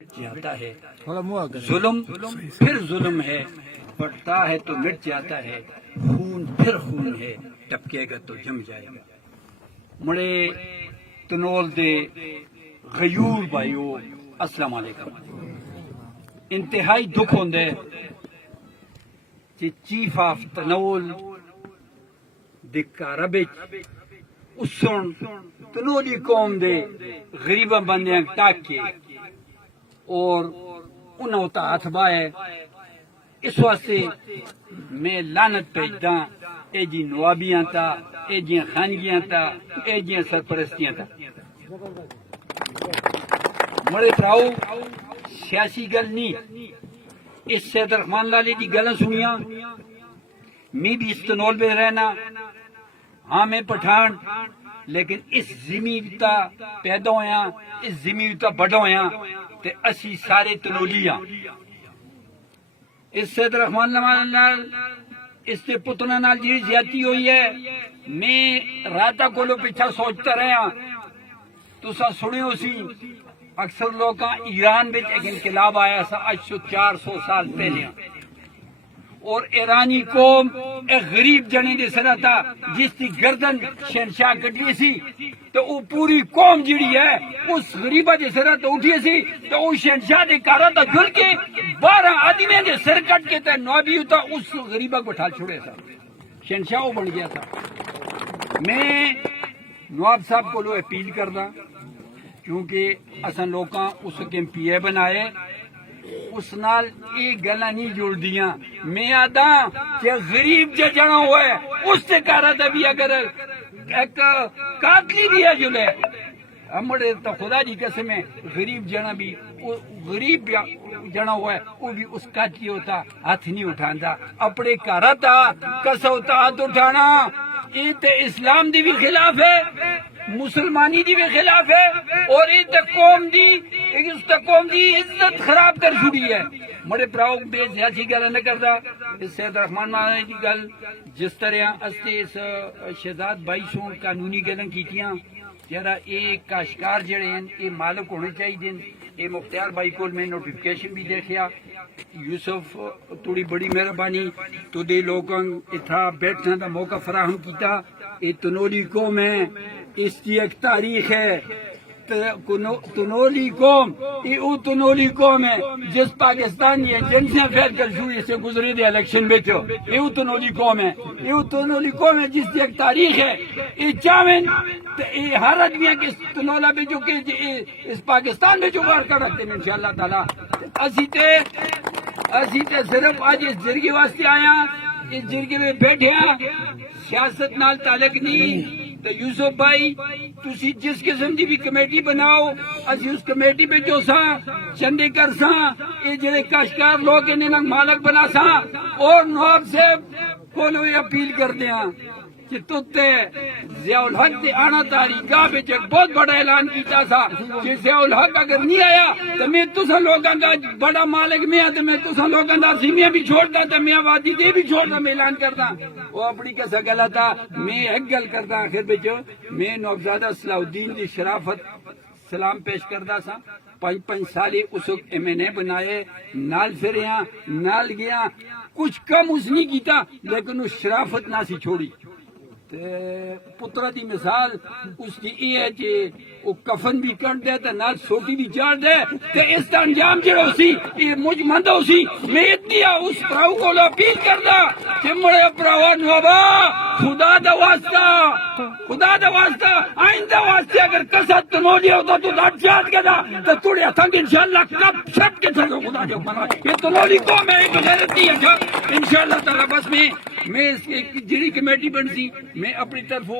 جاتا ہے ظلم پھر ظلم ہے، بڑھتا ہے تو مٹ جاتا ہے، خون پھر خون ہے، ٹپکے گا تو جم جائے گا۔ مڑے تنول دے غیور بھائیو السلام علیکم۔ انتہائی دکھ ہوندے کہ چیف آف تنول دکا ربچ اسن تنولی قوم دے غریبہ بندیاں ٹاکے اور انہوں تا ہاتھ بائے۔ اس واسطے میں لعنت پیجدہ اے جی نوابیاں تا، اے جی خانگیاں تا، اے جی سرپرستیاں تا۔ مڑے پراؤ سیاسی گل نہیں، اس سید رحمان لالی دی گلیں سنیاں، میں بھی استنول میں رہنا، ہاں میں پٹھان، لیکن اس زمین تا پیدا ہویا، اس زمین تا بڑا ہویا تے اسی سارے تنولیاں۔ اس سید رحمان نال اس تے پتنا نال جی زیادتی ہوئی ہے، میں راتا کولو پیچھا سوچتا رہا۔ تسا سنے ہو سی اکثر لوگاں ایران بچ ایک انقلاب آیا سا آج سے 400 سال پہلے، اور ایرانی قوم ایک غریب جنے دے سرا تھا جس کی گردن شہنشاہ کٹی سی، تو وہ پوری قوم جڑی ہے اس غریبہ دے سرا تو اٹھی سی، تو وہ شہنشاہ دے کارا تا جل کے 12 آدمی دے سر کٹ کے تے نوابی ہوتا اس غریبہ کو ٹھال چھوڑے تھا، شہنشاہ وہ بن گیا تھا۔ میں نواب صاحب کو لو اپیل کردا، کیونکہ اساں لوکاں اس کے پی اے بنائے، اس نال ایک گلا نہیں جوڑ دیاں۔ میں آدھا کہ غریب جو جنا ہوا ہے اس سے کارا تھا بھی اگر ایک قاتلی بھی ہے جو لے ہمارے تو خدا جی قسم ہے، غریب جنا بھی غریب جنا ہوا ہے وہ بھی اس قاتلی ہوتا ہاتھ نہیں اٹھانا، اپنے کارا تھا کسا ہوتا ہاتھ اٹھانا۔ یہ تے اسلام دی بھی خلاف ہے، مسلمانی دی بھی خلاف ہے، اور یہ قوم دی عزت خراب کر چھوڑی ہے۔ مڑے پراؤ بے سیاسی گل نہ کردا، اس سید رحمان مانا دی گل جس طرح استے اس شہزاد بھائی سوں قانونی گلاں کیتیاں، جرا ایک کاشکار جڑے ہیں یہ مالک ہونے چاہیے۔ یہ مختار بھائی کو میں نوٹیفکیشن بھی دیکھیا، یوسف تھوڑی بڑی مہربانی تو دے لوگوں اتھا بیٹھنے دا موقع فراہم کیتا۔ یہ تنولی قوم ہے، اس کی ایک تاریخ ہے۔ تنولی قوم یہ وہ تنولی قوم ہے جس پاکستان یہ ایجنسیاں پھیل کر شروع سے گزرے دے الیکشن میں تو یہ وہ تنولی قوم ہے، یہ وہ تنولی قوم ہے جس کی ایک تاریخ ہے۔ یہ چاہویں یہ ہر آدمی کے تنولا پہ جو کہ اس پاکستان میں جو بار کر رکھتے ہیں انشاءاللہ تعالیٰ۔ اسی تے صرف آج اس جرگے واسطے آیا، اس جرگے میں بیٹھے ہیں، سیاست نال تعلق نہیں۔ تو یوسف بھائی تسی جس قسم دی بھی کمیٹی بناؤ، اسی اس کمیٹی پہ جو سا چندے کر سا، یہ جڑے کاشکار لوگ انہیں مالک بنا سا، اور نواب صاحب کو لوگ اپیل کر دیا کہ تُتے ضیاء الحق دے آنا تاریخہ پہ ایک بہت بڑا اعلان کیتا تھا کہ ضیاء الحق اگر نہیں آیا تو میں تسا لوگاں کا بڑا مالک میں تو میں تسا لوگاں دا سیمیاں بھی چھوڑتا تو میں آبادی دے بھی چھوڑتا، میں اعلان کرتا۔ وہ اپنی کیسا گلا تھا، میں ایک گل کرتا آخر بچو، میں نوزادہ صلاح الدین دی شرافت سلام پیش کردا سا، 5 سالی اس وقت MNA بنائے، نال پھریاں نال گیا، کچھ کم اس نہیں کیتا لیکن اس شرافت نہ سی چھوڑی۔ پترا دی مثال اس کی یہ ہے کہ وہ کفن بھی کٹ دے تو نال سوٹی بھی چاڑ دے تو اس کا انجام جڑا سی یہ مجھ مند ہو سی۔ میں اتنی اس پراؤ کو اپیل کردا کہ مڑے پراؤ نوابا خدا دا واسطہ آئندہ واسطے اگر کسا تنولی ہوتا تو دھٹ جات کے دا تو توڑے ہتھاں کے انشاءاللہ کب شب کے چھڑو خدا جو بنا یہ تنولی قوم ہے، ایک غیرت نہیں ہے انشاءاللہ تعالیٰ۔ بس میں اس کی جڑی کمیٹی بن سی میں اپنی طرف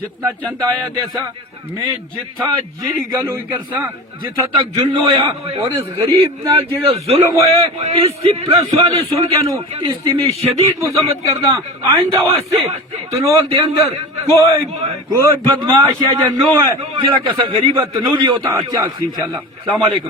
جتنا چند آیا دیسا، میں جتھا جڑی گل ہوئی کرسا جتھا تک جلن ہویا، اور اس غریب نال جڑا ظلم ہوئے اس کی پریس والے سن کے نو اس کی میں شدید مذمت کردا۔ آئندہ واسطے تنول دے اندر کوئی بدماش ہے یا نو ہے جڑا کسا غریبہ تنولی ہوتا اچھا انشاءاللہ۔ السلام علیکم۔